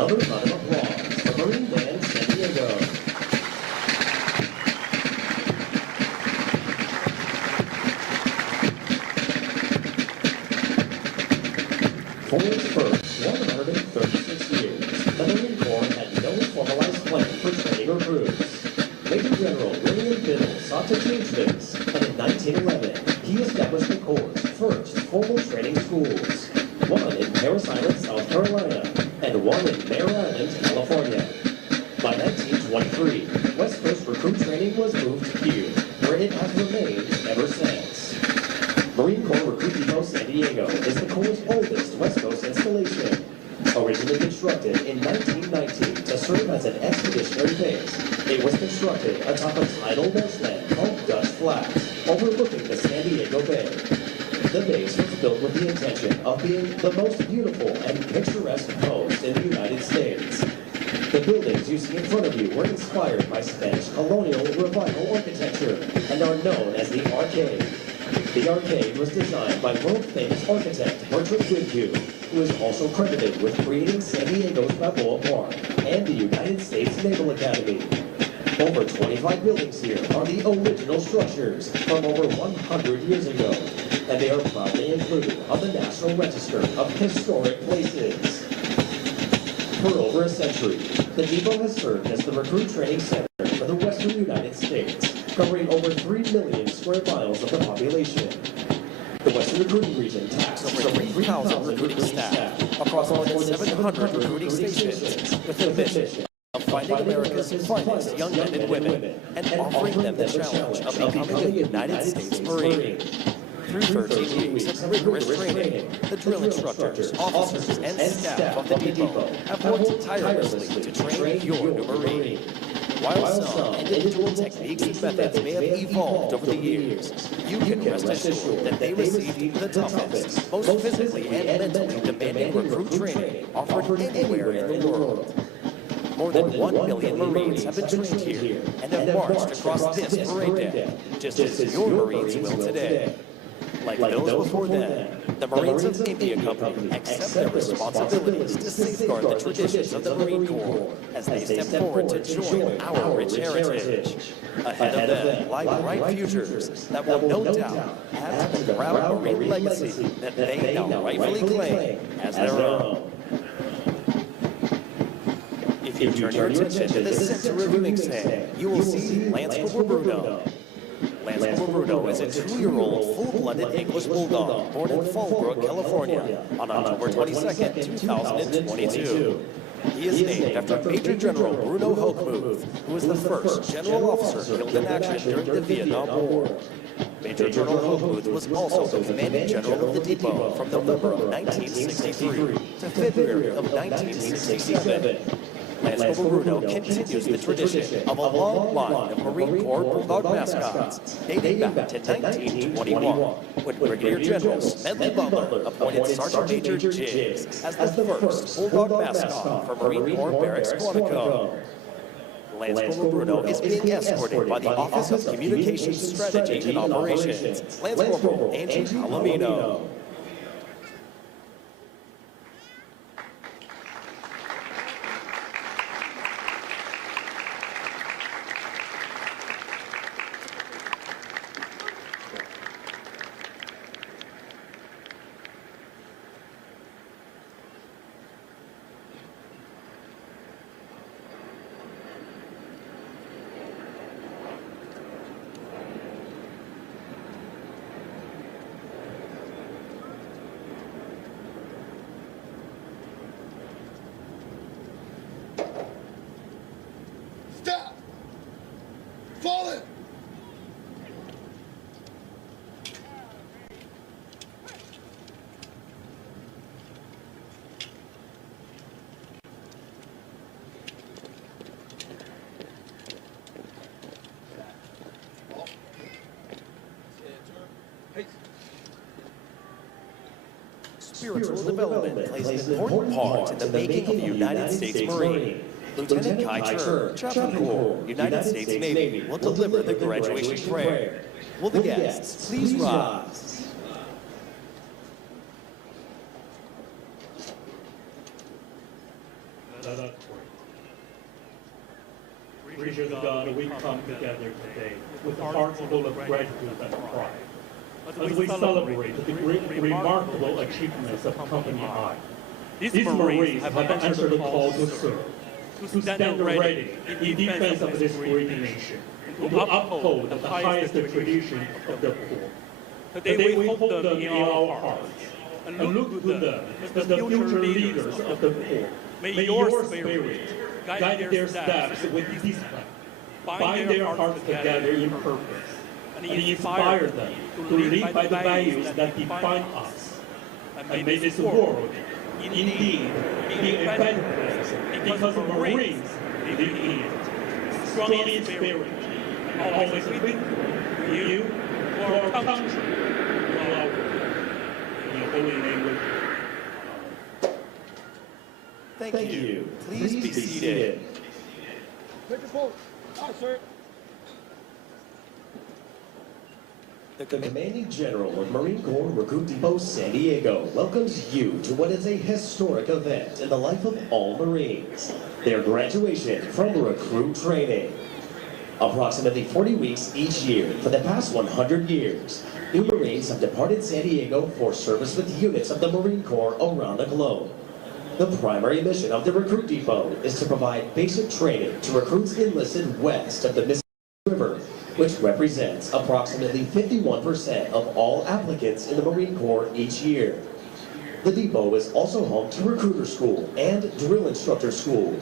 Another round of applause for Marine Band San Diego. For its first 136 years, the Marine Corps had no formalized plan for training recruits. Major General William Biddle sought to change this, and in 1911, he established the Corps' first formal training schools, one in Parris Island, South Carolina, and one in Mare Island, California. By 1923, West Coast recruit training was moved to Q, where it has remained ever since. Marine Corps Recruit Depot San Diego is the Corps' oldest West Coast installation. Originally constructed in 1919 to serve as an expeditionary base, it was constructed atop a tidal marshland called Dutch Flats, overlooking the San Diego Bay. The base was built with the intention of being the most beautiful and picturesque post in the United States. The buildings you see in front of you were inspired by Spanish colonial revival architecture and are known as the Arcade. The Arcade was designed by world-famous architect Bertrand Goodhue, who is also credited with creating San Diego's Balboa Park and the United States Naval Academy. Over 25 buildings here are the original structures from over 100 years ago, and they are proudly included on the National Register of Historic Places. For over a century, the depot has served as the recruit training center for the Western United States, covering over 3 million square miles of the population. The Western recruiting region taps over 3,000 recruiting staff across more than 700 recruiting stations with the mission of finding America's finest young men and women and offering them the challenge of becoming a United States Marine. Through 13 weeks of rigorous training, the drill instructors, officers, and staff of the depot have worked tirelessly to train your new Marine. While some individual techniques and methods may have evolved over the years, you can rest assured that they received the toughest, most physically and mentally demanding recruit training offered anywhere in the world. More than 1 million Marines have been trained here and have marched across this parade deck, just as your Marines will today. Like those before them, the Marines of India Company accept their responsibilities to safeguard the traditions of the Marine Corps as they step forward to join our rich heritage. Ahead of them lie bright futures that will no doubt add to the proud Marine legacy that they now rightfully claim as their own. If you turn your attention to the center of your exam, you will see Lance Bruno. Lance Bruno is a 2-year-old full-blooded English Bulldog born in Fallbrook, California on October 22, 2022. He is named after Major General Bruno Hochmuth, who was the first general officer killed in action during the Vietnam War. Major General Hochmuth was also the commanding general of the depot from November of 1963 to February of 1967. Lance Bruno continues the tradition of a long line of Marine Corps Bulldog mascots dating back to 1921, when Brigadier General Smedley Butler appointed Sergeant Major Jiggs as the first Bulldog mascot for Marine Corps Barracks Quantico. Lance Bruno is being escorted by the Office of Communications Strategy and Operations, Lance Corporal Andrew Palomino. Stop! Fall in! Spiritual development plays an important part in the making of the United States Marine. Lieutenant Kai Cher, Chaplain Corps, United States Navy, will deliver the graduation prayer. Will the guests please rise? gracious God, we come together today with hearts full of gratitude and pride as we celebrate the remarkable achievements of Company I. These Marines have answered the call to serve, to stand ready in defense of this great nation, to uphold the highest tradition of the Corps. Today we hold them in our hearts and look to them as the future leaders of the Corps. May your spirit guide their steps with discipline, bind their hearts together in purpose, and inspire them to live by the values that define us. And may this world indeed be a better place because the Marines live in it. Strong in spirit, and always with you, to our country, to our world. In your holy name we pray. Thank you. Please be seated. Take your vote. Aye, sir. The Commanding General of Marine Corps Recruit Depot San Diego welcomes you to what is a historic event in the life of all Marines, their graduation from recruit training. Approximately 40 weeks each year for the past 100 years, new Marines have departed San Diego for service with units of the Marine Corps around the globe. The primary mission of the Recruit Depot is to provide basic training to recruits enlisted west of the Mississippi River, which represents approximately 51% of all applicants in the Marine Corps each year. The depot is also home to Recruiter School and Drill Instructor School.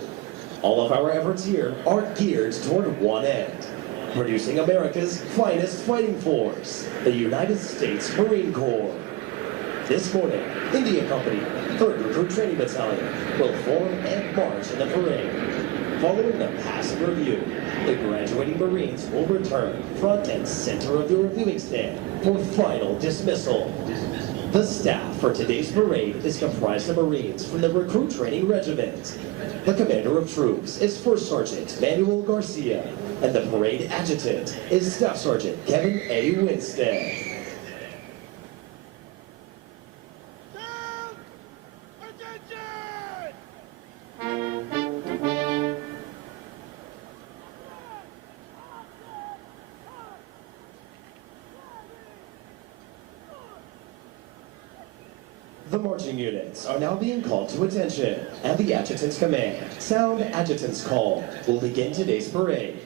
All of our efforts here are geared toward one end, producing America's finest fighting force, the United States Marine Corps. This morning, India Company, 3rd Recruit Training Battalion, will form and march in the parade. Following the passing review, the graduating Marines will return front and center of the reviewing stand for final dismissal. The staff for today's parade is comprised of Marines from the Recruit Training Regiment. The commander of troops is First Sergeant Manuel Garcia, and the parade adjutant is Staff Sergeant Kevin A. Winstead. The marching units are now being called to attention, and the adjutant's command, sound adjutant's call, will begin today's parade.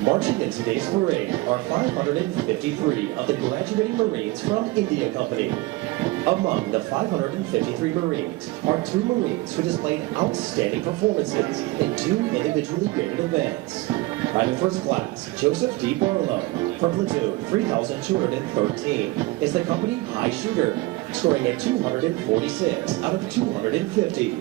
Marching in today's parade are 553 of the graduating Marines from India Company. Among the 553 Marines are 2 Marines who displayed outstanding performances in 2 individually graded events. Private First Class Joseph D. Barlow from Platoon 3213 is the company high shooter, scoring a 246 out of 250.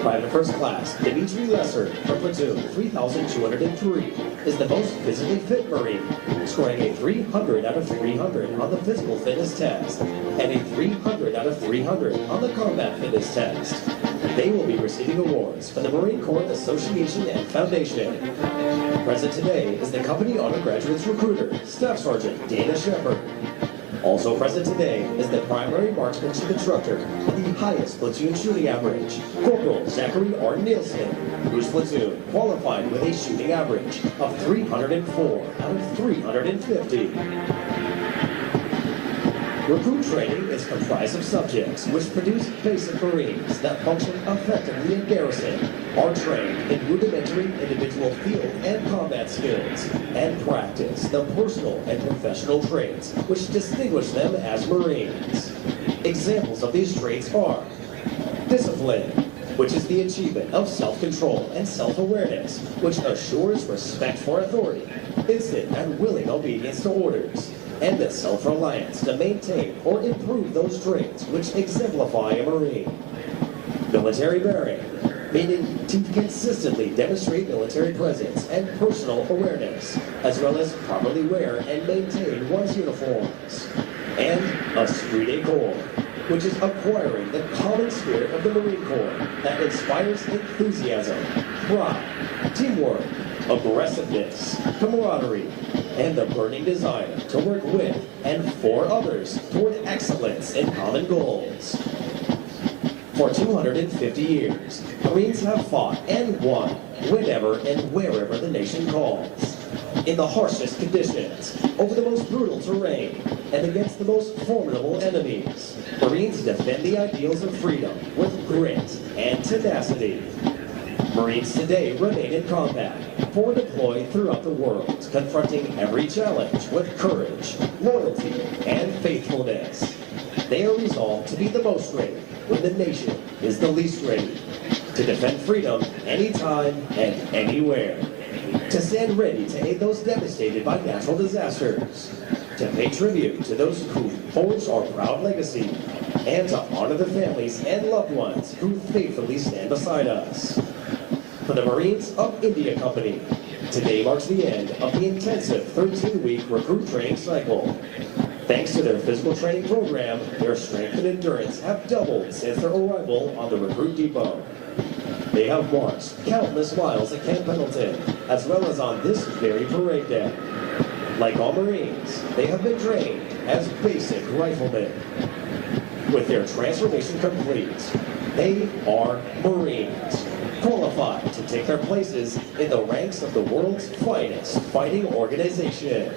Private First Class Dimitri Lesser from Platoon 3203 is the most physically fit Marine, scoring a 300 out of 300 on the physical fitness test and a 300 out of 300 on the combat fitness test. They will be receiving awards from the Marine Corps Association and Foundation. Present today is the company undergraduate's recruiter, Staff Sergeant Dana Shepard. Also present today is the primary marksmanship instructor with the highest platoon shooting average, Corporal Zachary R. Nielsen, whose platoon qualified with a shooting average of 304 out of 350. Recruit training is comprised of subjects which produce basic Marines that function effectively in garrison, are trained in rudimentary individual field and combat skills, and practice the personal and professional traits which distinguish them as Marines. Examples of these traits are discipline, which is the achievement of self-control and self-awareness, which assures respect for authority, instant and willing obedience to orders, and the self-reliance to maintain or improve those traits which exemplify a Marine. Military bearing, meaning to consistently demonstrate military presence and personal awareness, as well as properly wear and maintain one's uniforms. And esprit de corps, which is acquiring the common spirit of the Marine Corps that inspires enthusiasm, pride, teamwork, aggressiveness, camaraderie, and the burning desire to work with and for others toward excellence in common goals. For 250 years, Marines have fought and won whenever and wherever the nation calls. In the harshest conditions, over the most brutal terrain, and against the most formidable enemies, Marines defend the ideals of freedom with grit and tenacity. Marines today remain in combat, forward deployed throughout the world, confronting every challenge with courage, loyalty, and faithfulness. They are resolved to be the most ready when the nation is the least ready, to defend freedom anytime and anywhere, to stand ready to aid those devastated by natural disasters, to pay tribute to those who forged our proud legacy, and to honor the families and loved ones who faithfully stand beside us. For the Marines of India Company, today marks the end of the intensive 13-week recruit training cycle. Thanks to their physical training program, their strength and endurance have doubled since their arrival on the recruit depot. They have marched countless miles at Camp Pendleton, as well as on this very parade day. Like all Marines, they have been trained as basic riflemen. With their transformation complete, they are Marines, qualified to take their places in the ranks of the world's finest fighting organization.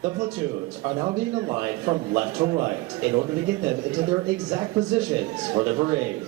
The platoons are now being aligned from left to right in order to get them into their exact positions for the parade.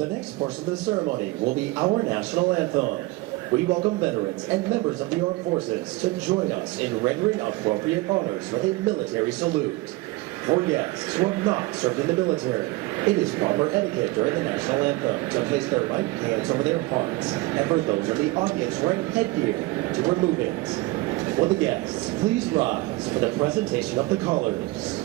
The next portion of the ceremony will be our national anthem. we welcome veterans and members of the armed forces to join us in rendering appropriate honors with a military salute. For guests who have not served in the military, it is proper etiquette during the national anthem to place their right hands over their hearts, and for those in the audience wearing headgear, to remove it. Will the guests please rise for the presentation of the colors?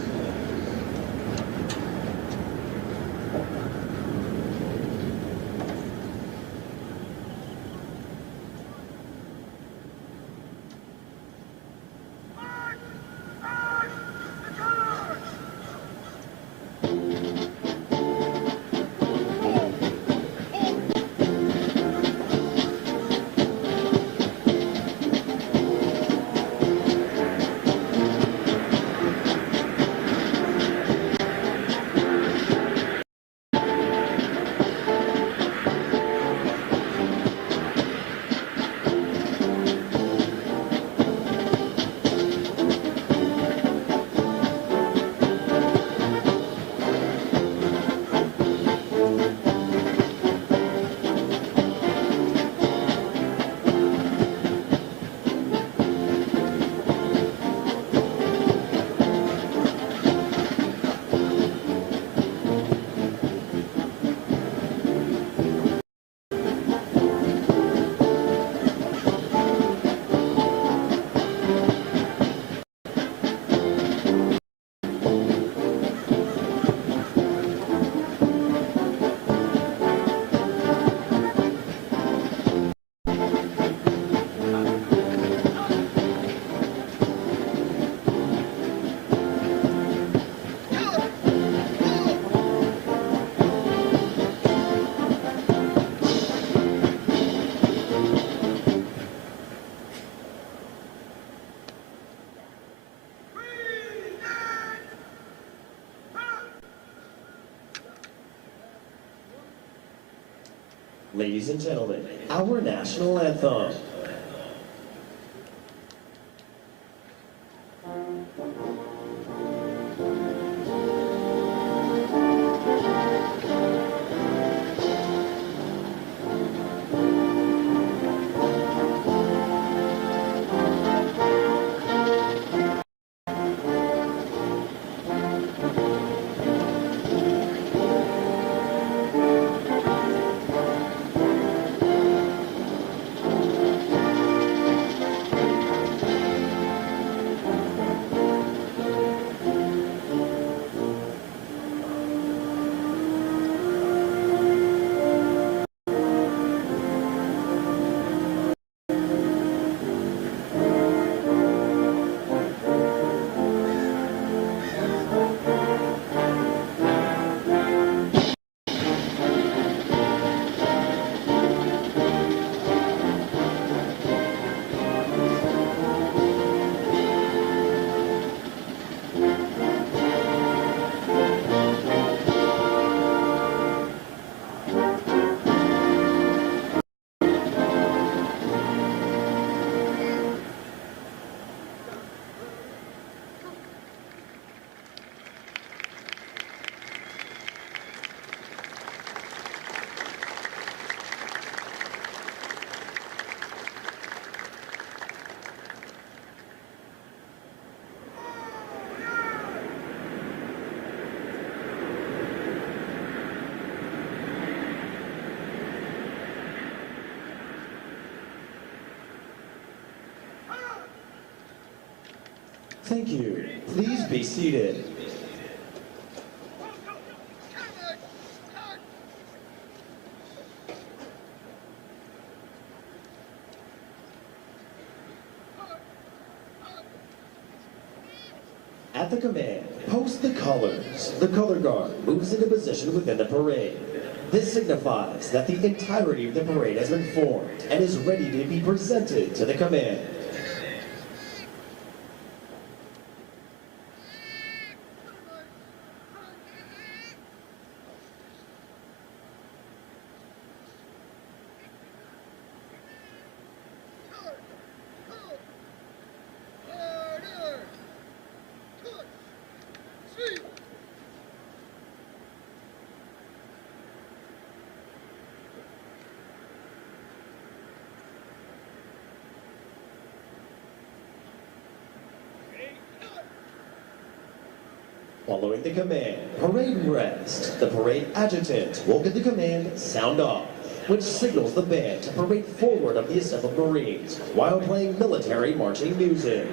Ladies and gentlemen, our national anthem. Thank you. Please be seated. At the command, post the colors. The color guard moves into position within the parade. This signifies that the entirety of the parade has been formed and is ready to be presented to the command. Following the command, parade rest, the parade adjutant will give the command sound off, which signals the band to parade forward of the assembled Marines while playing military marching music.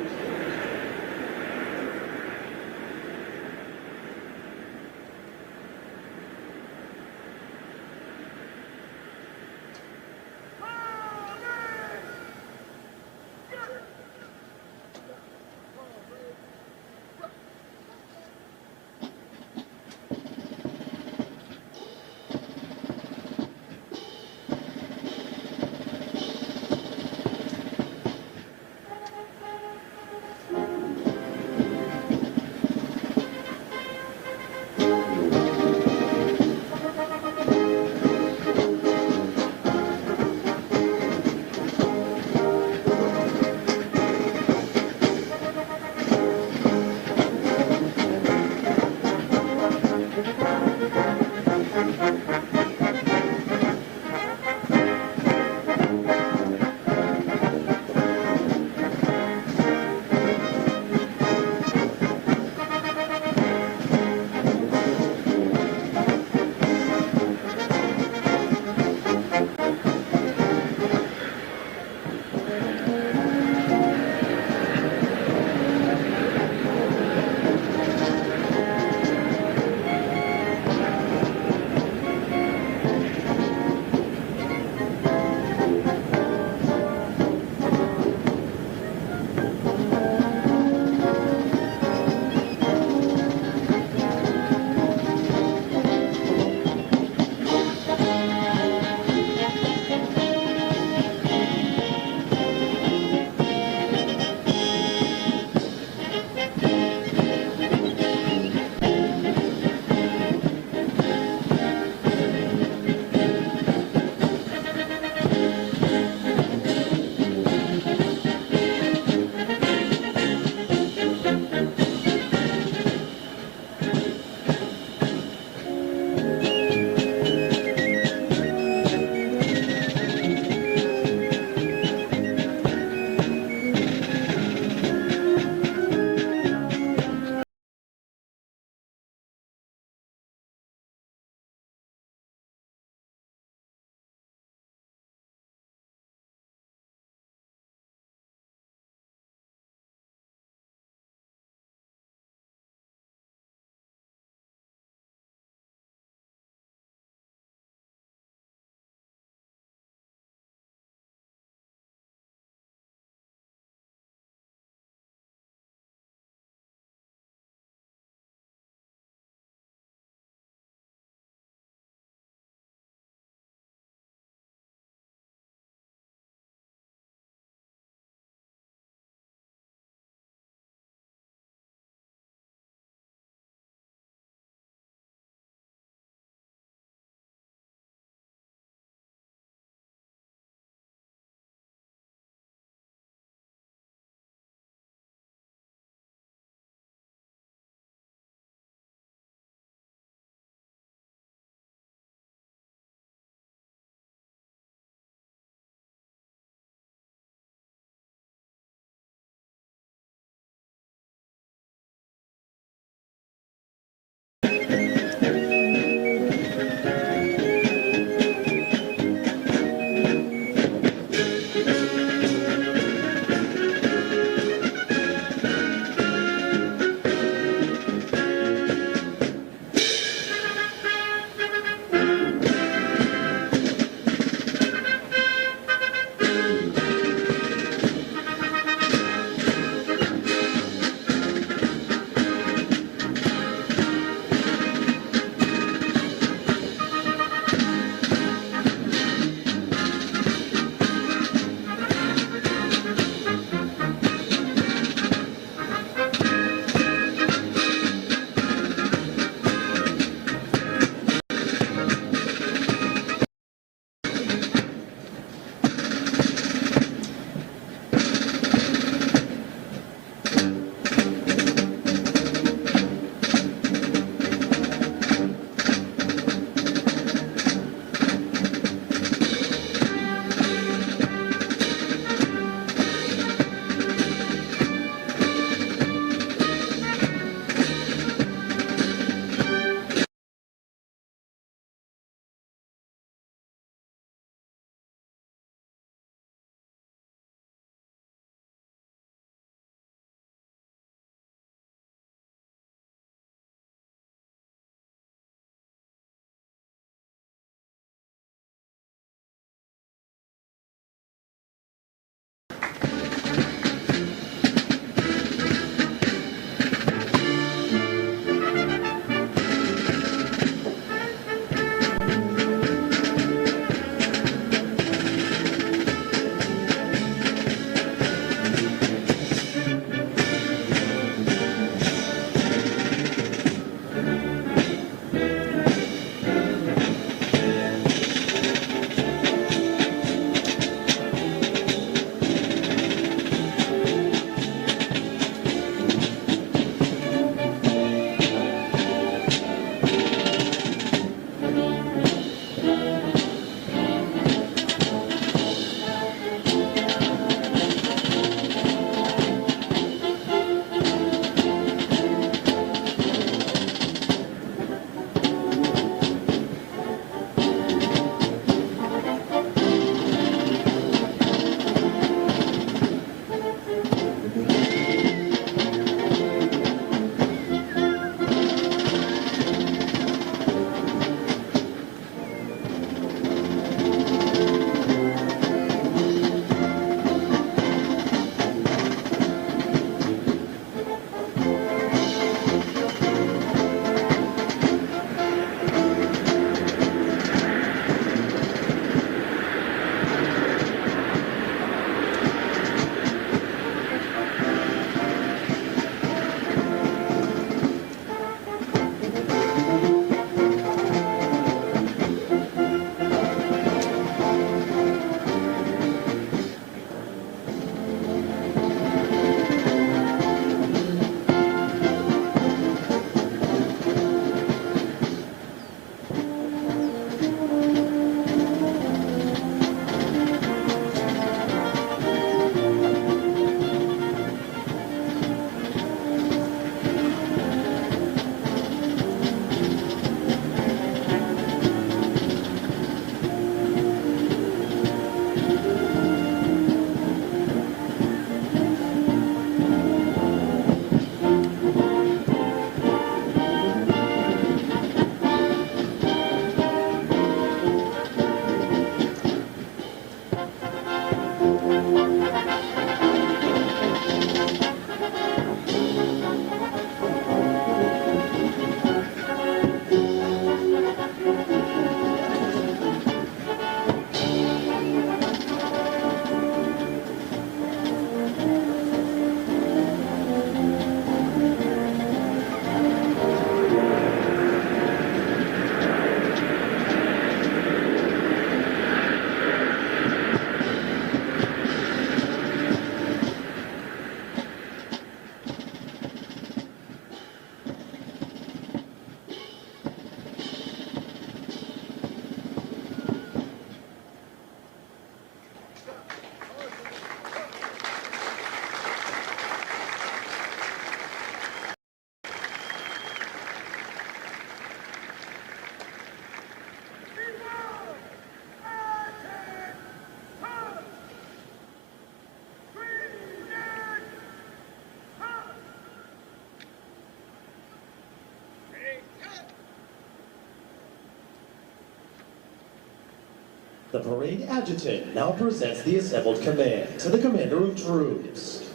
The parade adjutant now presents the assembled command to the commander of troops.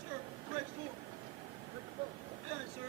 Sir, right full. Aye, sir.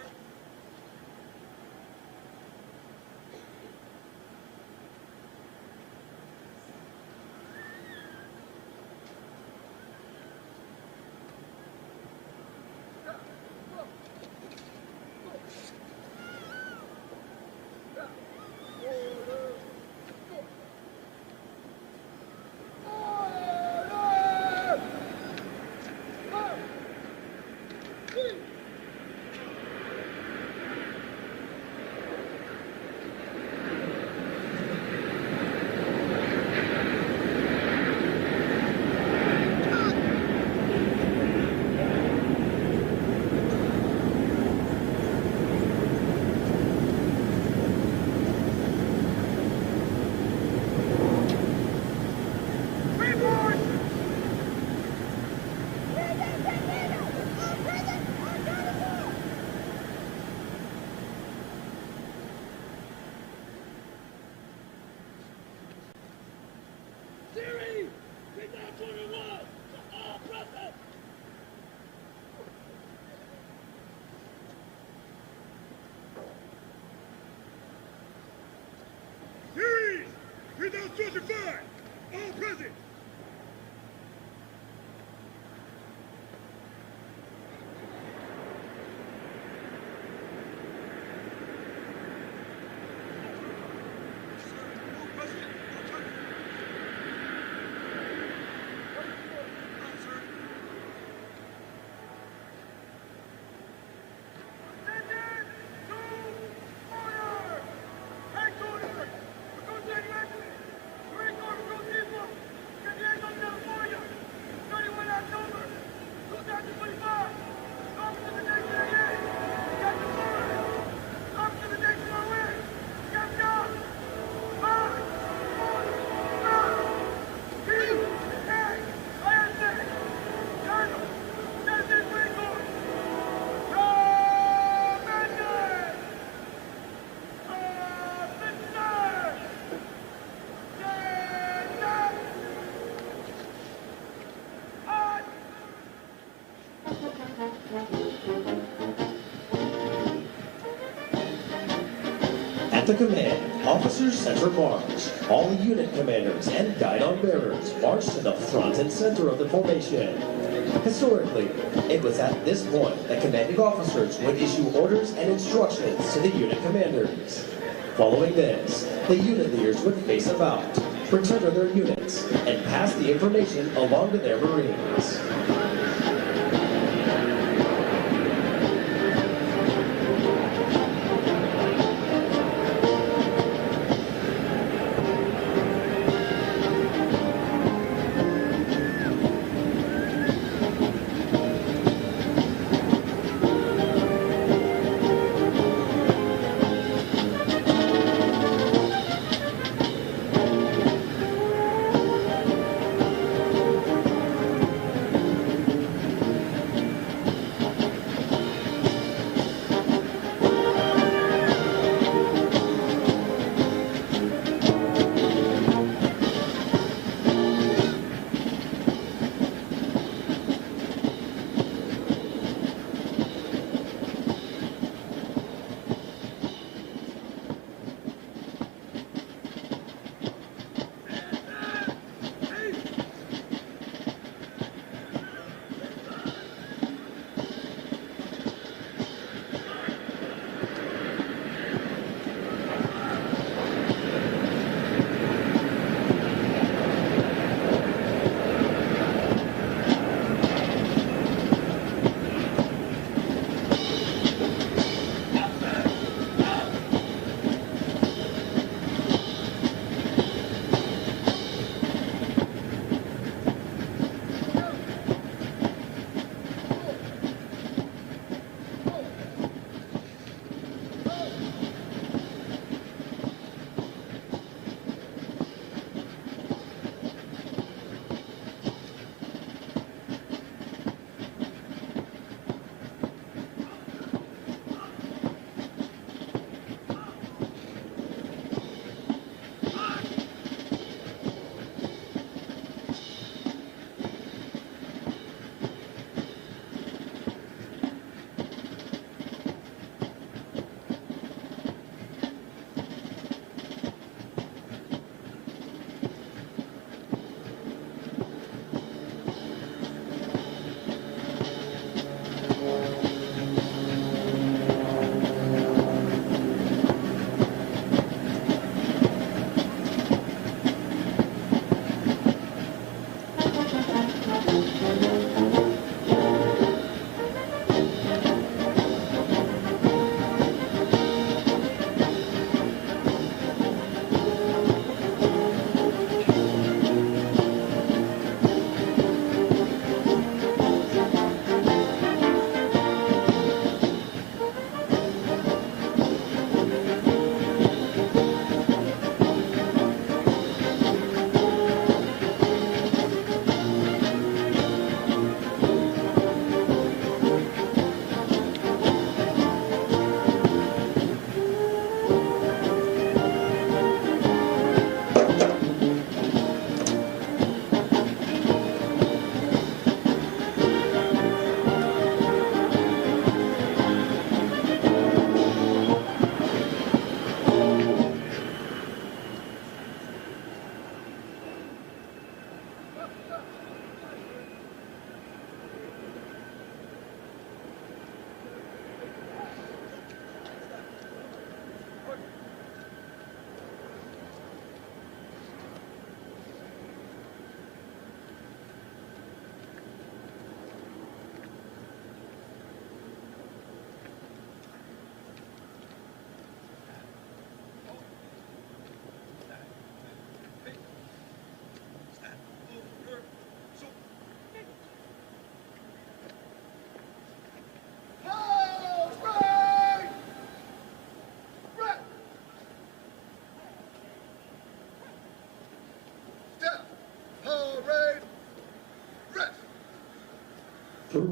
Siri, get down 21. All present. Siri, get down 25. All present. At the command, officers center march. All unit commanders and guidon bearers march to the front and center of the formation. Historically, it was at this point that commanding officers would issue orders and instructions to the unit commanders. Following this, the unit leaders would face about, return to their units, and pass the information along to their Marines.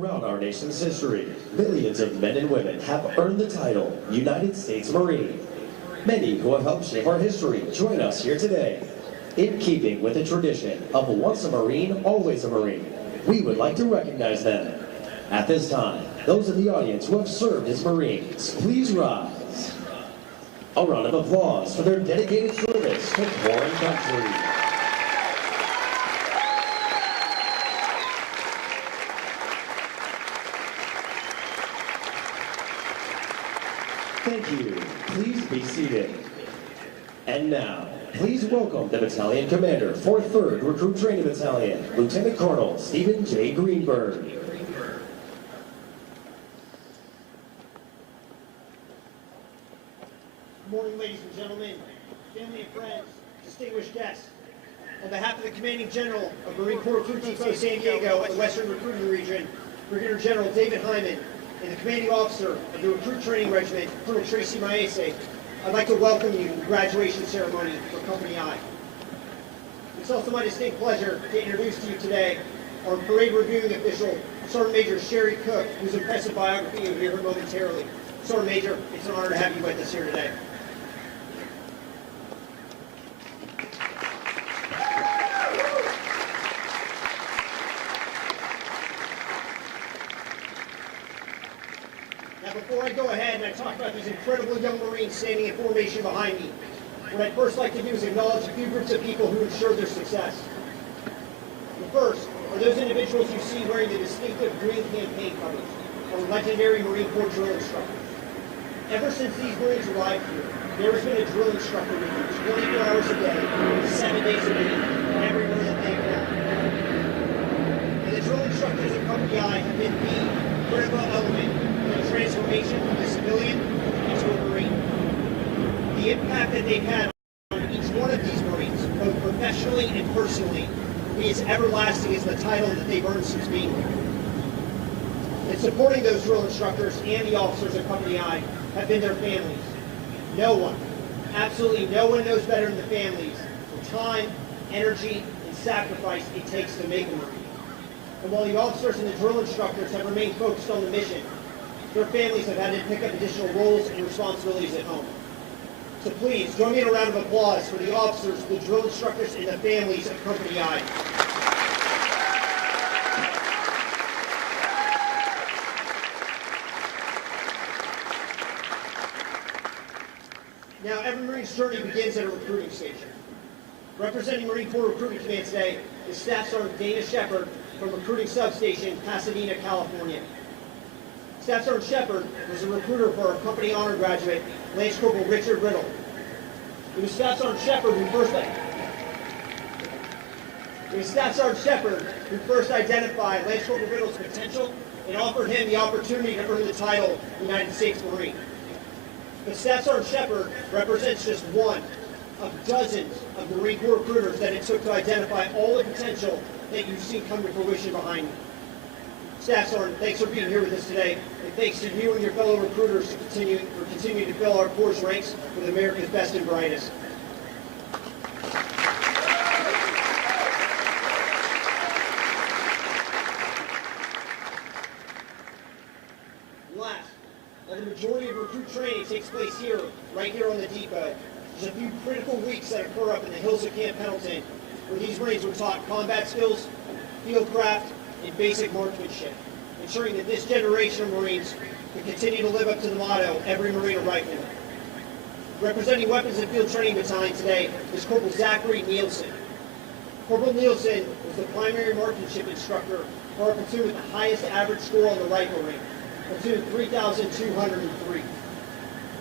Throughout our nation's history, millions of men and women have earned the title United States Marine. Many who have helped shape our history join us here today. In keeping with the tradition of once a Marine, always a Marine, we would like to recognize them. At this time, those in the audience who have served as Marines, please rise. A round of applause for their dedicated service to foreign country. Thank you. Please be seated. And now, please welcome the Battalion Commander for 3rd Recruit Training Battalion, Lieutenant Colonel Stephen J. Greenberg. Good morning, ladies and gentlemen, family and friends, distinguished guests. On behalf of the Commanding General of Marine Corps Recruit Depot San Diego, the Western Recruiting Region, Brigadier General David Hyman, and the Commanding Officer of the Recruit Training Regiment, Colonel Tracy Maese, I'd like to welcome you to the graduation ceremony for Company I. It's also my distinct pleasure to introduce to you today our parade reviewing official, Sergeant Major Sherry Cook, whose impressive biography you'll hear momentarily. Sergeant Major, it's an honor to have you with us here today. Now, before I go ahead and I talk about these incredible young Marines standing in formation behind me, what I'd first like to do is acknowledge a few groups of people who ensured their success. The first are those individuals you see wearing the distinctive green campaign colors, our legendary Marine Corps drill instructors. Ever since these Marines arrived here, there has been a drill instructor with you 24 hours a day, 7 days a week, everywhere that they go. And the drill instructors at Company I have been the critical element in the transformation from a civilian into a Marine. The impact that they've had on each one of these Marines, both professionally and personally, will be as everlasting as the title that they've earned since being here. And supporting those drill instructors and the officers of Company I have been their families. No one, absolutely no one knows better than the families the time, energy, and sacrifice it takes to make a Marine. And while the officers and the drill instructors have remained focused on the mission, their families have had to pick up additional roles and responsibilities at home. So please, join me in a round of applause for the officers, the drill instructors, and the families of Company I. Now, every Marine's journey begins at a recruiting station. Representing Marine Corps Recruiting Command today is Staff Sergeant Dana Shepard from Recruiting Substation, Pasadena, California. Staff Sergeant Shepard was a recruiter for our Company Honor graduate, Lance Corporal Richard Riddle. It was Staff Sergeant Shepard who first identified Lance Corporal Riddle's potential and offered him the opportunity to earn the title United States Marine. But Staff Sergeant Shepard represents just one of dozens of Marine Corps recruiters that it took to identify all the potential that you've seen come to fruition behind you. Staff Sergeant, thanks for being here with us today, and thanks to you and your fellow recruiters for continuing to fill our Corps' ranks with America's best and brightest. And last, while the majority of recruit training takes place here, right here on the depot, there's a few critical weeks that occur up in the hills of Camp Pendleton, where these Marines were taught combat skills, field craft, and basic marksmanship, ensuring that this generation of Marines can continue to live up to the motto, every Marine a rifleman. Representing Weapons and Field Training Battalion today is Corporal Zachary Nielsen. Corporal Nielsen was the primary marksmanship instructor for our platoon with the highest average score on the rifle range, platoon 3,203.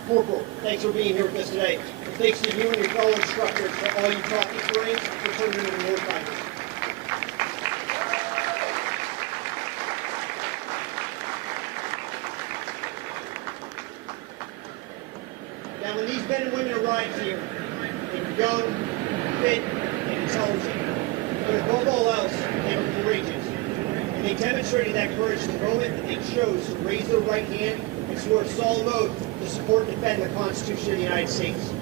Corporal, thanks for being here with us today, and thanks to you and your fellow instructors for all you taught these Marines for turning into warfighters. Now, when these men and women arrived here, they were young, fit, and intelligent. But above all else, they were courageous. And they demonstrated that courage the moment that they chose to raise their right hand and swore a solemn oath to support and defend the Constitution of the United States.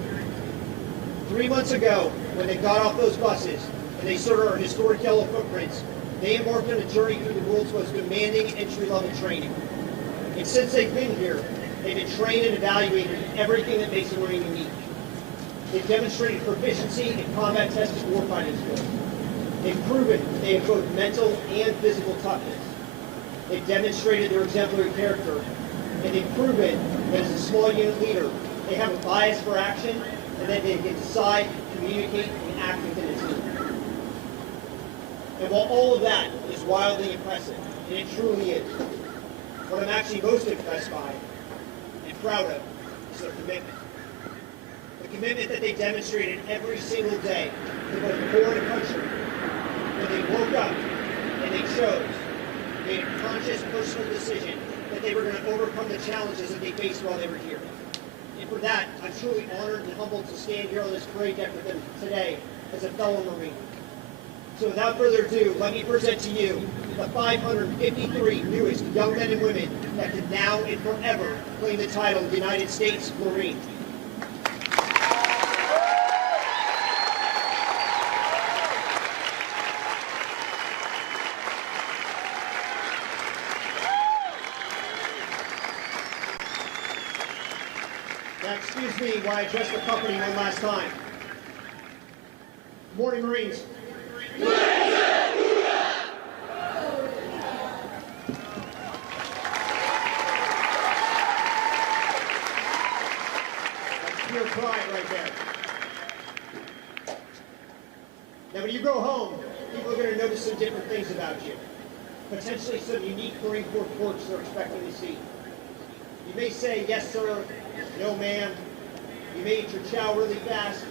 3 months ago, when they got off those buses and they saw our historic yellow footprints, they embarked on a journey through the world's most demanding entry-level training. And since they've been here, they've been trained and evaluated in everything that makes a Marine unique. They've demonstrated proficiency in combat-tested warfighting skills. They've proven that they have both mental and physical toughness. They've demonstrated their exemplary character, and they've proven that as a small unit leader, they have a bias for action, and that they can decide, communicate, and act within a team. And while all of that is wildly impressive, and it truly is, what I'm actually most impressed by and proud of is their commitment. The commitment that they demonstrated every single day to both Corps and country. When they woke up and they made a conscious personal decision that they were going to overcome the challenges that they faced while they were here. And for that, I'm truly honored and humbled to stand here on this parade deck with them today as a fellow Marine. So without further ado, let me present to you the 553 newest young men and women that can now and forever claim the title of United States Marine. Now, excuse me while I address the company one last time. Good morning, Marines. That's pure pride right there. Now, when you go home, people are going to notice some different things about you. Potentially some unique Marine Corps quirks they're expecting to see. You may say, yes, sir, no, ma'am. You may eat your chow really fast,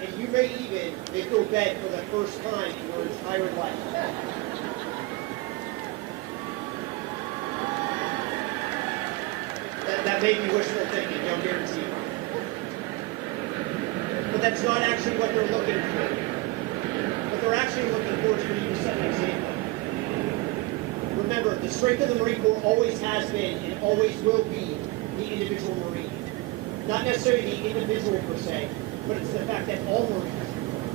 and you may even make go to bed for the first time in your entire life. That may be wishful thinking, I'll guarantee you. But that's not actually what they're looking for. What they're actually looking for is for you to set an example. Remember, the strength of the Marine Corps always has been and always will be the individual Marine. Not necessarily the individual per se, but it's the fact that all Marines,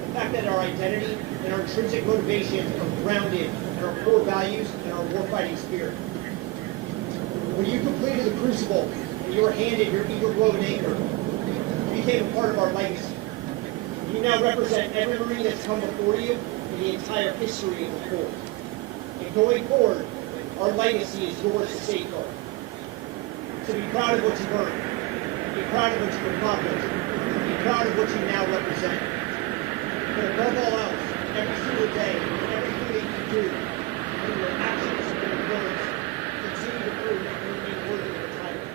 the fact that our identity and our intrinsic motivations are grounded in our core values and our warfighting spirit. When you completed the Crucible and you were handed your Eagle Globe and Anchor, you became a part of our legacy. You now represent every Marine that's come before you in the entire history of the Corps. And going forward, our legacy is yours to safeguard. So be proud of what you've earned. Be proud of what you've accomplished. Be proud of what you now represent. But above all else, every single day, everything that you do, through your actions and your words, continue to prove that you remain worthy of the title.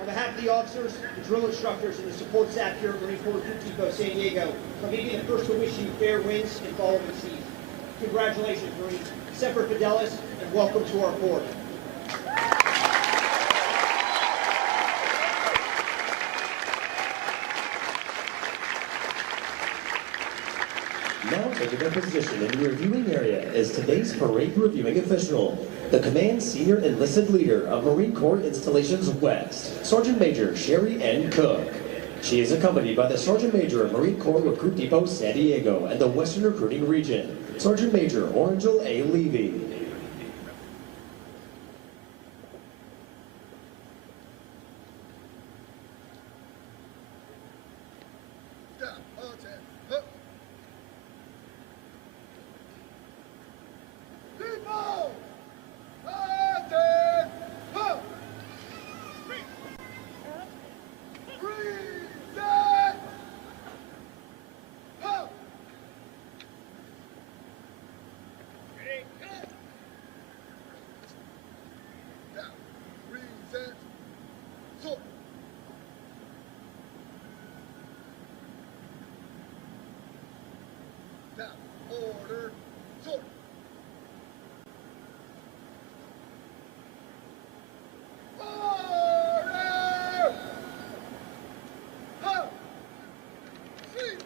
On behalf of the officers, the drill instructors, and the support staff here at Marine Corps Recruit Depot, San Diego, let me be the first to wish you fair winds and following seas. Congratulations, Marines. Semper Fidelis, and welcome to our Corps. Now taking their position in the reviewing area is today's parade reviewing official, the Command Senior Enlisted Leader of Marine Corps Installations West, Sergeant Major Sherry N. Cook. She is accompanied by the Sergeant Major of Marine Corps Recruit Depot San Diego and the Western Recruiting Region, Sergeant Major Orangel A. Levy. Order, sword. Order! Ho! See!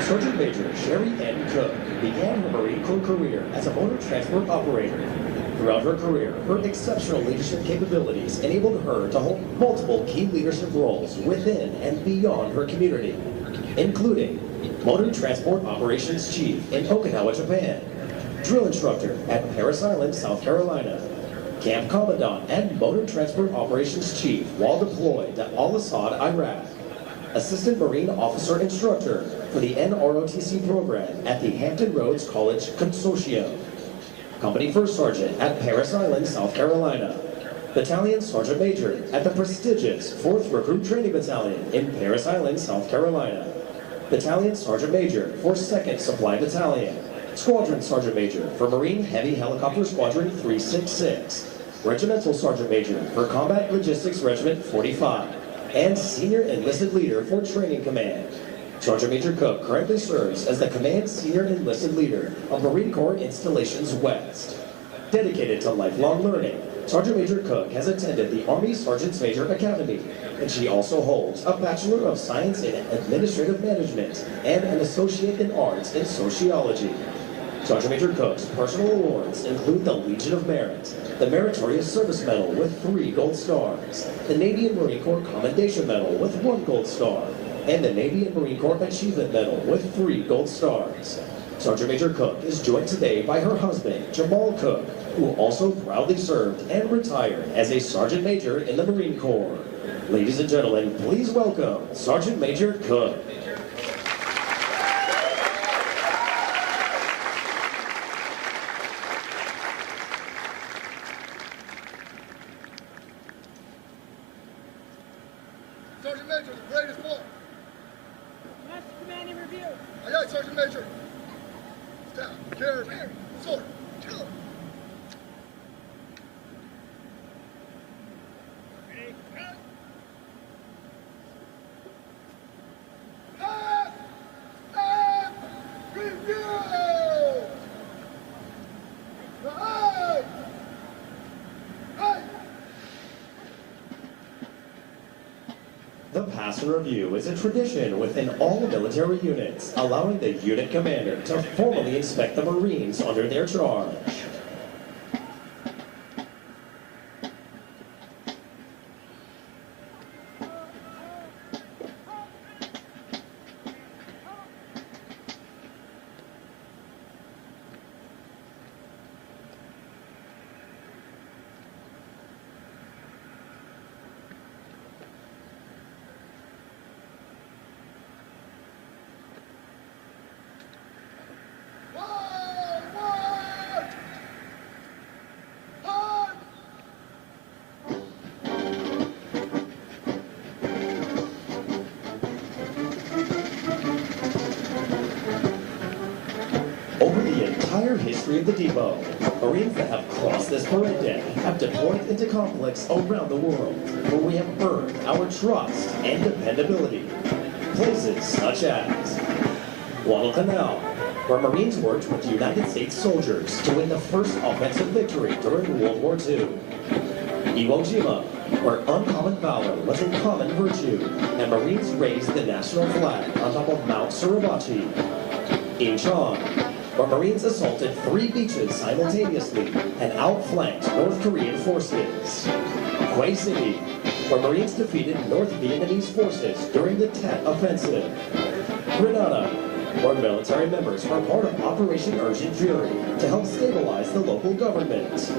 Sergeant Major Sherry N. Cook began her Marine Corps career as a motor transport operator. Throughout her career, her exceptional leadership capabilities enabled her to hold multiple key leadership roles within and beyond her community, including Motor Transport Operations Chief in Okinawa, Japan, drill instructor at Parris Island, South Carolina, Camp Commandant and Motor Transport Operations Chief while deployed to Al-Assad, Iraq, Assistant Marine Officer Instructor for the NROTC program at the Hampton Roads College Consortium, Company First Sergeant at Parris Island, South Carolina, Battalion Sergeant Major at the prestigious 4th Recruit Training Battalion in Parris Island, South Carolina, Battalion Sergeant Major for 2nd Supply Battalion, Squadron Sergeant Major for Marine Heavy Helicopter Squadron 366, Regimental Sergeant Major for Combat Logistics Regiment 45, and Senior Enlisted Leader for Training Command. Sergeant Major Cook currently serves as the Command Senior Enlisted Leader of Marine Corps Installations West. Dedicated to lifelong learning, Sergeant Major Cook has attended the Army Sergeants Major Academy, and she also holds a Bachelor of Science in Administrative Management and an Associate in Arts in Sociology. Sergeant Major Cook's personal awards include the Legion of Merit, the Meritorious Service Medal with 3 gold stars, the Navy and Marine Corps Commendation Medal with 1 gold star, and the Navy and Marine Corps Achievement Medal with 3 gold stars. Sergeant Major Cook is joined today by her husband, Jamal Cook, who also proudly served and retired as a Sergeant Major in the Marine Corps. Ladies and gentlemen, please welcome Sergeant Major Cook. Sergeant Major, the parade is full. Master Commanding Review. Aye, aye, Sergeant Major. Staff, care, sword, kill him. Ready, cut. Pass, and review. Aye. Aye. The Pass and Review is a tradition within all military units, allowing the unit commander to formally inspect the Marines under their charge. Over the entire history of the depot, Marines that have crossed this parade deck have deployed into conflicts around the world, where we have earned our trust and dependability. Places such as Guadalcanal, where Marines worked with United States soldiers to win the first offensive victory during World War II. Iwo Jima, where uncommon valor was a common virtue, and Marines raised the national flag on top of Mount Suribachi. Incheon, where Marines assaulted 3 beaches simultaneously and outflanked North Korean forces. Hue City, where Marines defeated North Vietnamese forces during the Tet Offensive. Grenada, where military members were part of Operation Urgent Fury to help stabilize the local government.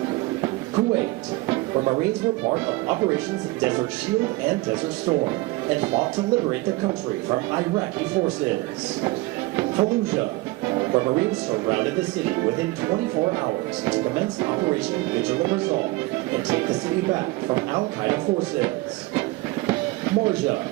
Kuwait, where Marines were part of Operations Desert Shield and Desert Storm and fought to liberate the country from Iraqi forces. Fallujah, where Marines surrounded the city within 24 hours to commence Operation Vigilant Resolve and take the city back from Al-Qaeda forces. Marja,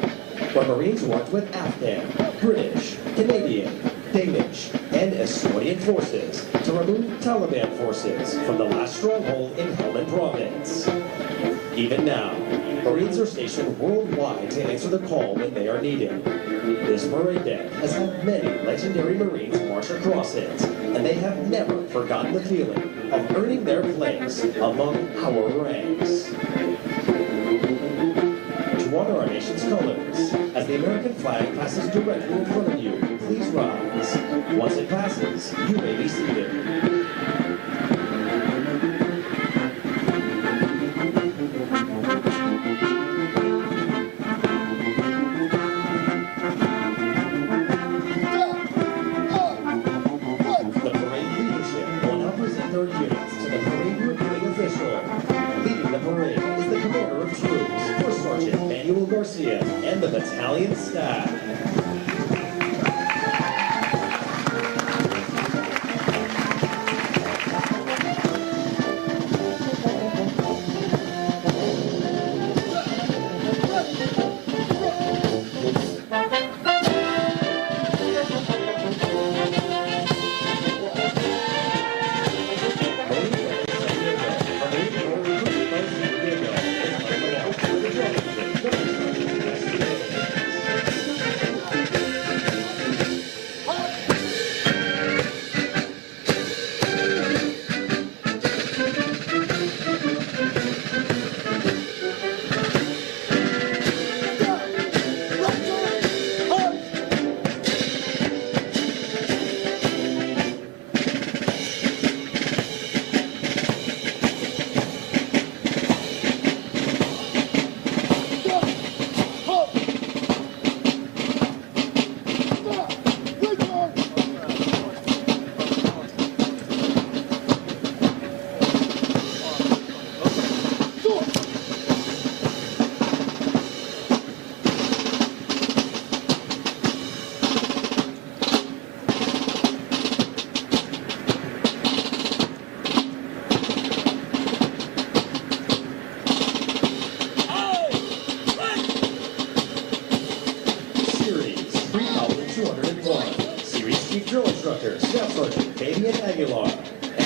where Marines worked with Afghan, British, Canadian, Danish, and Estonian forces to remove Taliban forces from the last stronghold in Helmand Province. Even now, Marines are stationed worldwide to answer the call when they are needed. This parade deck has had many legendary Marines march across it, and they have never forgotten the feeling of earning their place among our ranks. To honor our nation's colors, as the American flag passes directly in front of you, please rise. Once it passes, you may be seated. and the battalion staff.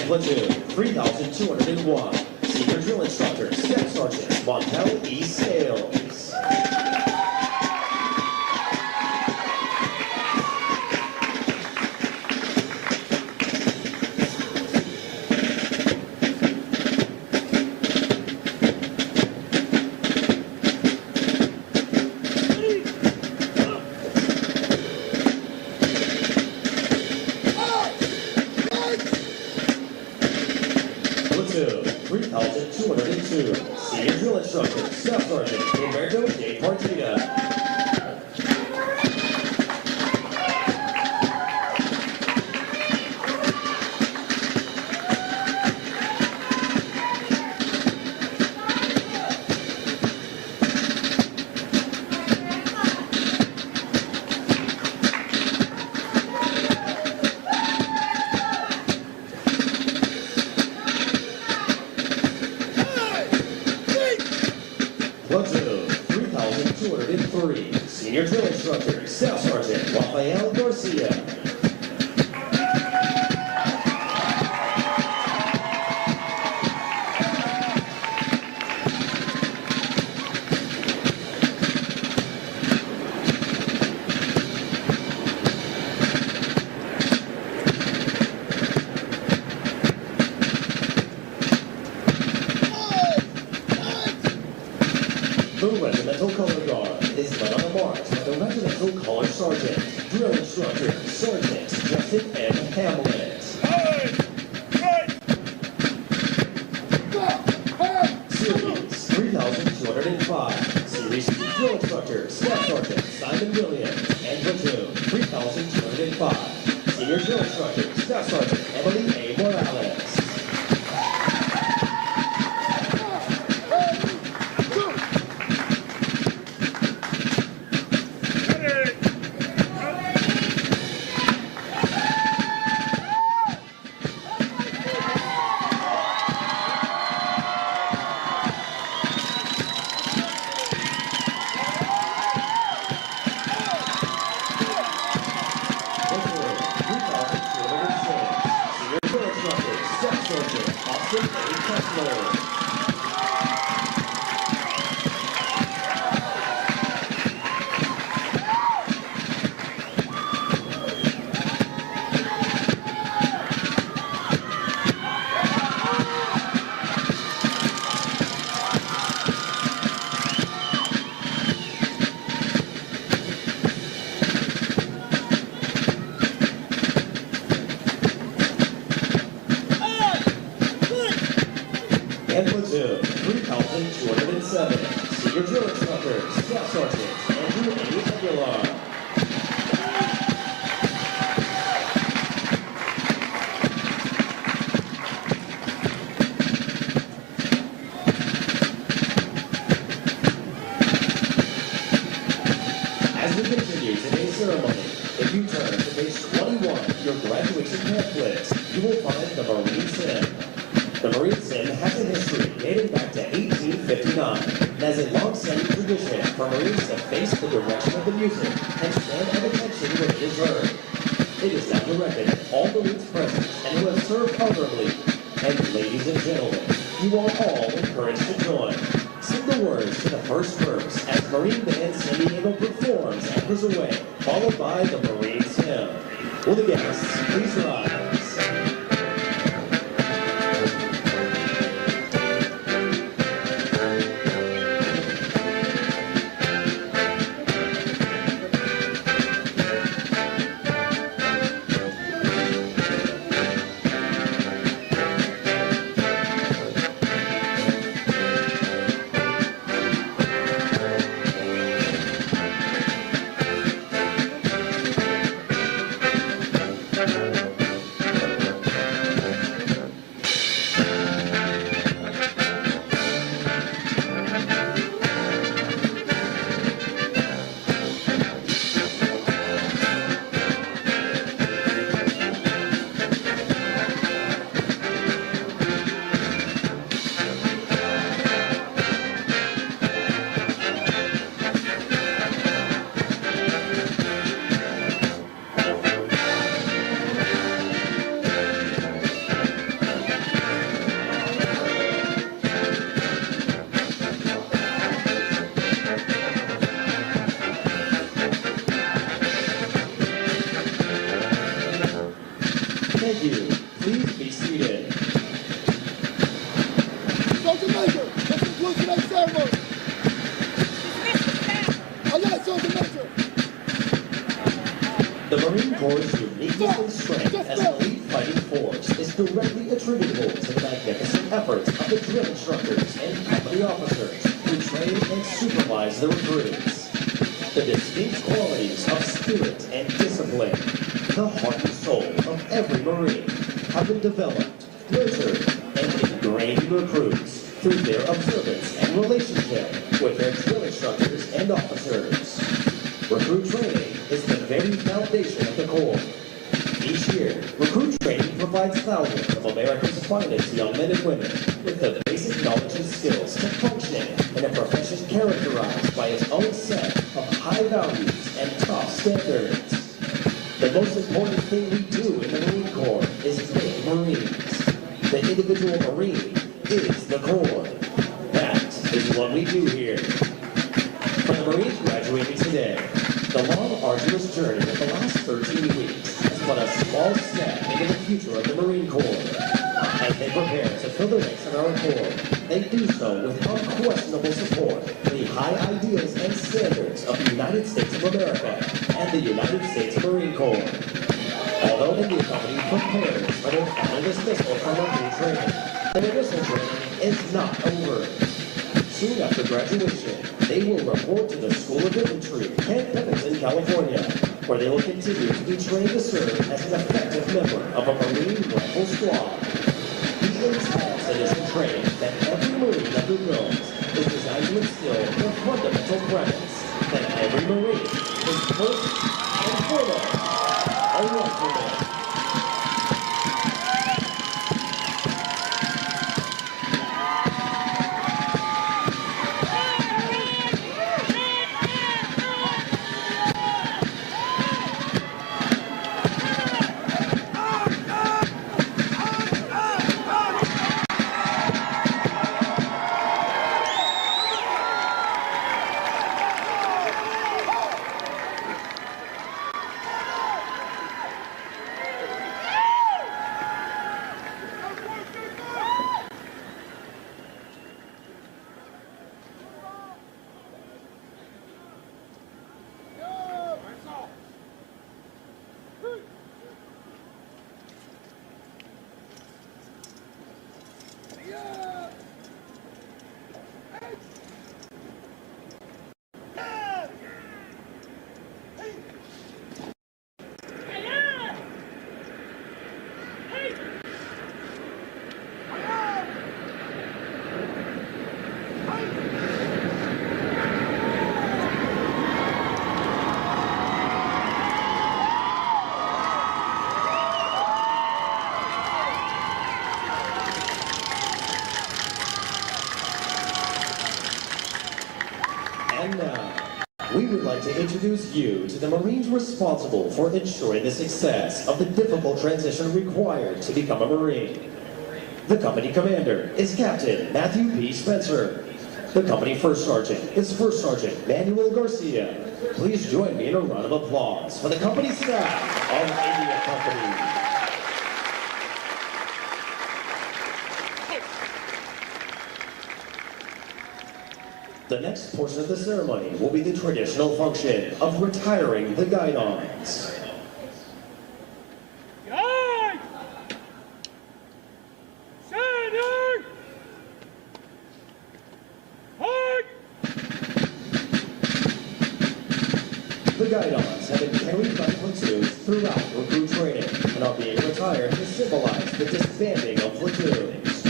Platoon 3201, Senior Drill Instructor, Staff Sergeant, Montel E. Sales. Platoon 3202, Senior Drill Instructor, Staff Sergeant, Roberto De Partida. Platoon 3203, Senior Drill Instructor, Staff Sergeant, Rafael Garcia. The Regimental Color Guard is led on the march by the Regimental Color Sergeant, Drill Instructor, Sergeant Justin M. Hamlet. Series 3205, Series C Drill Instructor, Staff Sergeant Simon Williams, and Platoon 3205, Senior Drill Instructor, Staff Sergeant Emily A. Morales. As we continue today's ceremony, if you turn to page 21 of your graduation pamphlets, you will find the Marine Sim. The Marine Sim has a history dating back to 1859 and has a long-standing tradition for Marines to face the direction of the music and stand at attention when it is heard. It is now directed at all Marines present and who have served honorably. And ladies and gentlemen, you are all encouraged to join. Sing the words to the first verse as Marine Band San Diego performs Anchors Away, followed by the Marine Hymn. Will the guests please rise? Thank you. Please be seated. Sergeant Major, let's conclude today's ceremony. Aye, Sergeant Major. The Marine Corps' uniqueness and strength as an elite fighting force is directly attributable to the magnificent efforts of the drill instructors and company officers who train and supervise the recruits. The distinct qualities of spirit and discipline, the heart and soul of every Marine, have been developed, nurtured, and ingrained in recruits through their observance and relationship with their drill instructors and officers. Recruit training is the very foundation of the Corps. Each year, recruit training provides thousands of America's finest young men and women with the basic knowledge and skills to function in a profession characterized by its own set of high values and tough standards. The most important thing we do in the Marine Corps is make Marines. The individual Marine is the Corps. That is what we do here. For the Marines graduating today, the long, arduous journey of the last 13 weeks is but a small step into the future of the Marine Corps. As they prepare to fill the ranks in our Corps, they do so with unquestionable support for the high ideals and standards of the United States of America and the United States Marine Corps. Although the new company prepares for their final dismissal from recruit training, their initial training is not over. Soon after graduation, they will report to the School of Infantry, Camp Pendleton, California, where they will continue to be trained to serve as an effective member of a Marine Rifle Squad. The intense initial training that every Marine undergoes is designed to instill the fundamental premise that every Marine is first and foremost a rifleman. introduce you to the Marines responsible for ensuring the success of the difficult transition required to become a Marine. The company commander is Captain Matthew P. Spencer. The company First Sergeant is First Sergeant Manuel Garcia. Please join me in a round of applause for the company staff of India Company. The next portion of the ceremony will be the traditional function of retiring the guidons. Guide! Center! Hold! The guidons have been carried by platoons throughout recruit training and are being retired to symbolize the disbanding of platoons.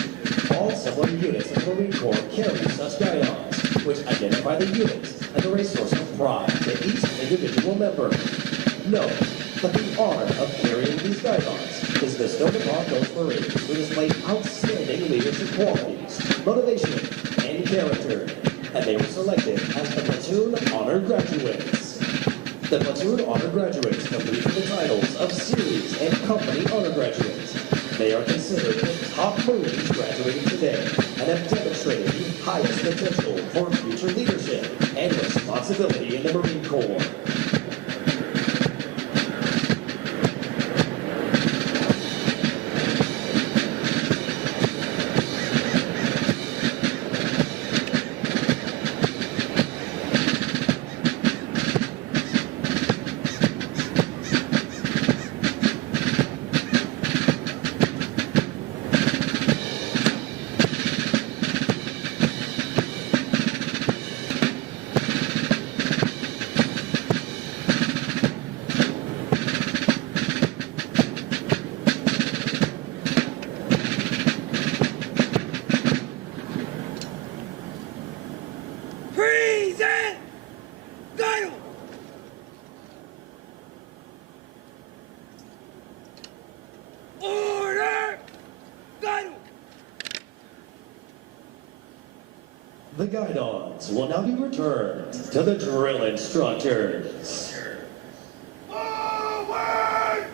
All similar units of the Marine Corps carry such guidons, which identify the unit and are a source of pride to each individual member. Note that the honor of carrying these guidons is bestowed upon those Marines who display outstanding leadership qualities, motivation, and character, and they were selected as the Platoon Honor Graduates. The Platoon Honor Graduates compete for the titles of Series and Company Honor Graduates. They are considered the top Marines graduating today and have demonstrated the highest potential for future leadership and responsibility in the Marine Corps. Present! Guide! Order! Guide! The guidons will now be returned to the drill instructors. Forward!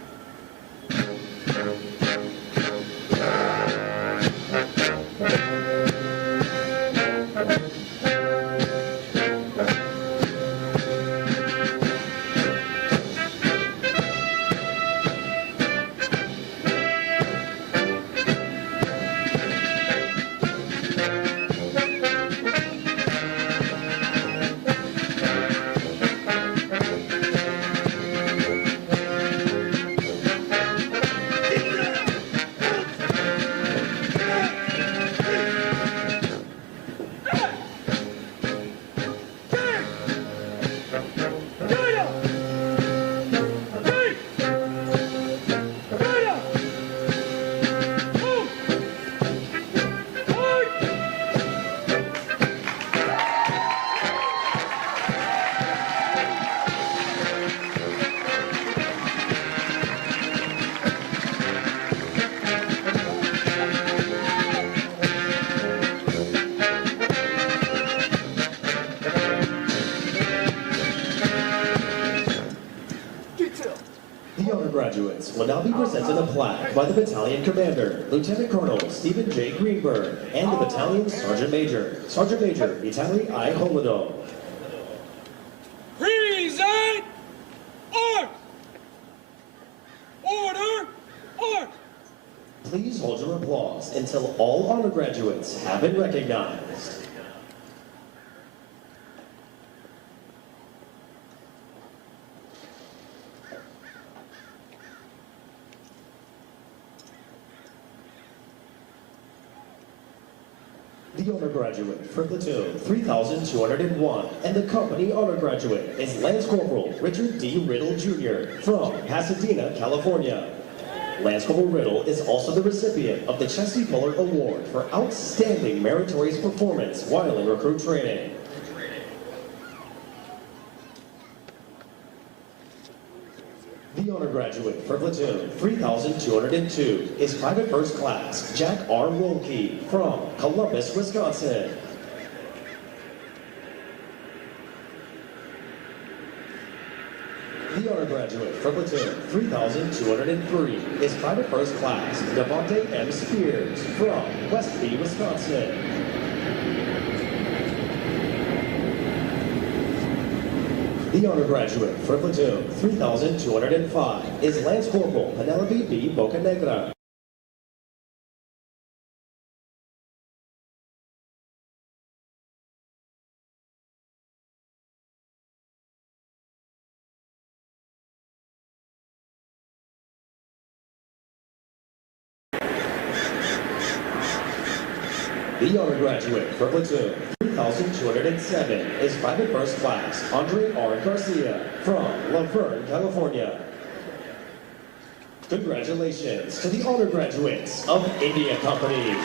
The honor graduates will now be presented a plaque by the battalion commander, Lieutenant Colonel Stephen J. Greenberg, and the battalion Sergeant Major, Vitaly I. Holodo. Present! Arms! Order! Arms! Please hold your applause until all honor graduates have been recognized. The honor graduate for platoon 3201 and the company honor graduate is Lance Corporal Richard D. Riddle Jr. from Pasadena, California. Lance Corporal Riddle is also the recipient of the Chesty Puller Award for outstanding meritorious performance while in recruit training. The honor graduate for platoon 3202 is Private First Class Jack R. Rolke from Columbus, Wisconsin. The honor graduate from platoon 3203 is Private First Class Devontae M. Spears from Westby, Wisconsin. The honor graduate from platoon 3205 is Lance Corporal Penelope B. Bocanegra. The honor graduate for platoon 3207 is Private First Class Andre R. Garcia from Laverne, California. Congratulations to the honor graduates of India Company.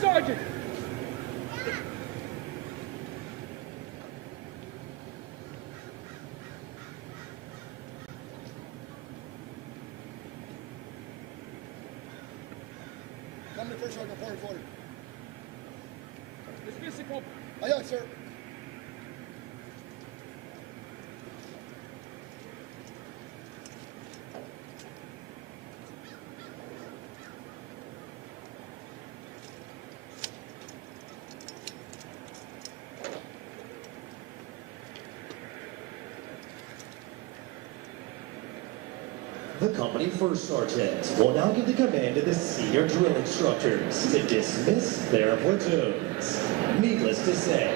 Sergeant! Come to first sergeant, point forward. Dismiss the corporal. Aye, aye, sir. The company first sergeant will now give the command to the senior drill instructors to dismiss their platoons. Needless to say,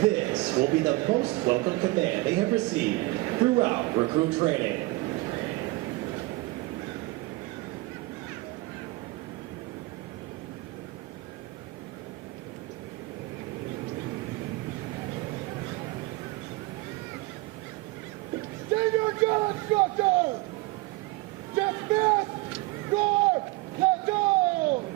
this will be the most welcome command they have received throughout recruit training. Senior drill instructor! Dismiss your platoon!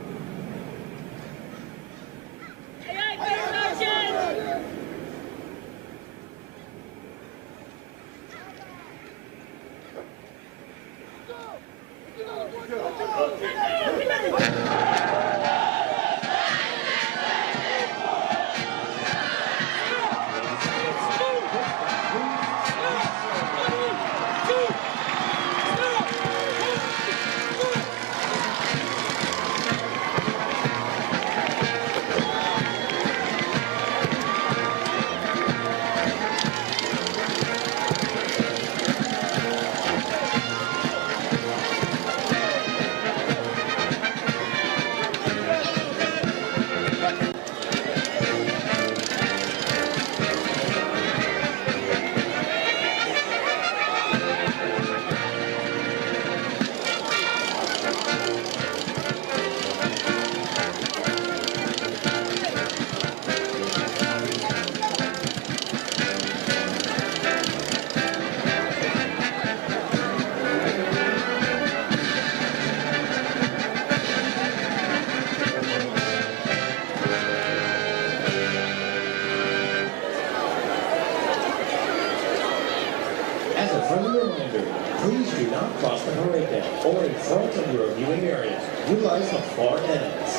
As a friendly reminder, please do not cross the parade deck or in front of your viewing area. Utilize the far ends.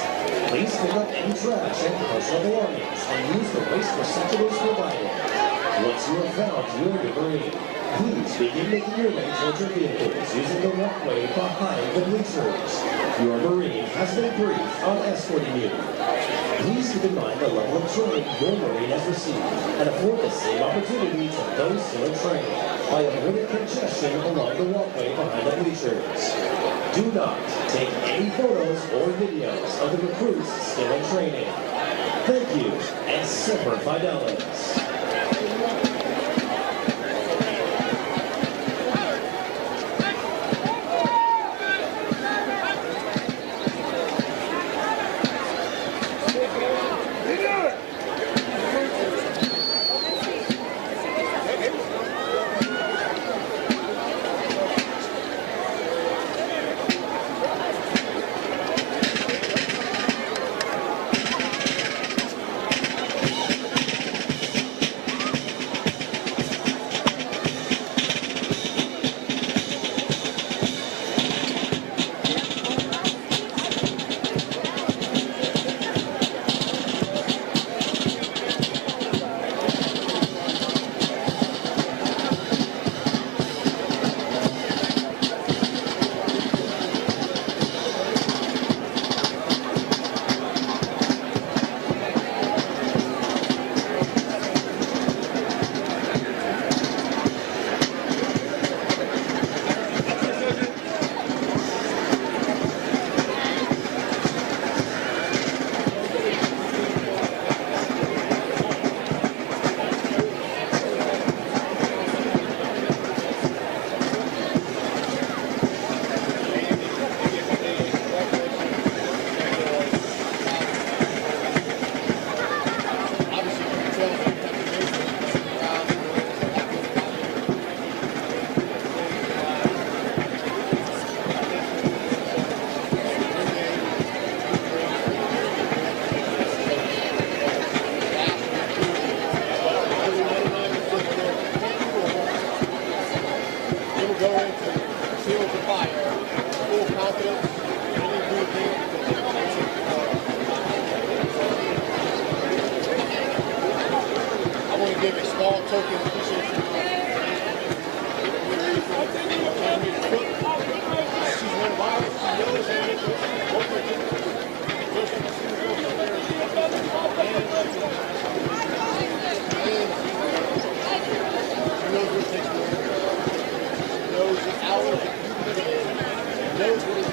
Please pick up any trash and personal belongings and use the waste receptacles provided. Once you have found your debris, please begin making your way towards your vehicles using the walkway behind the bleachers. Your Marine has been briefed on escorting you. Please keep in mind the level of training your Marine has received and afford the same opportunity to those still in training by avoiding congestion along the walkway behind the bleachers. Do not take any photos or videos of the recruits still in training. Thank you, and Semper Fidelis. Knows the hours that you put in, knows what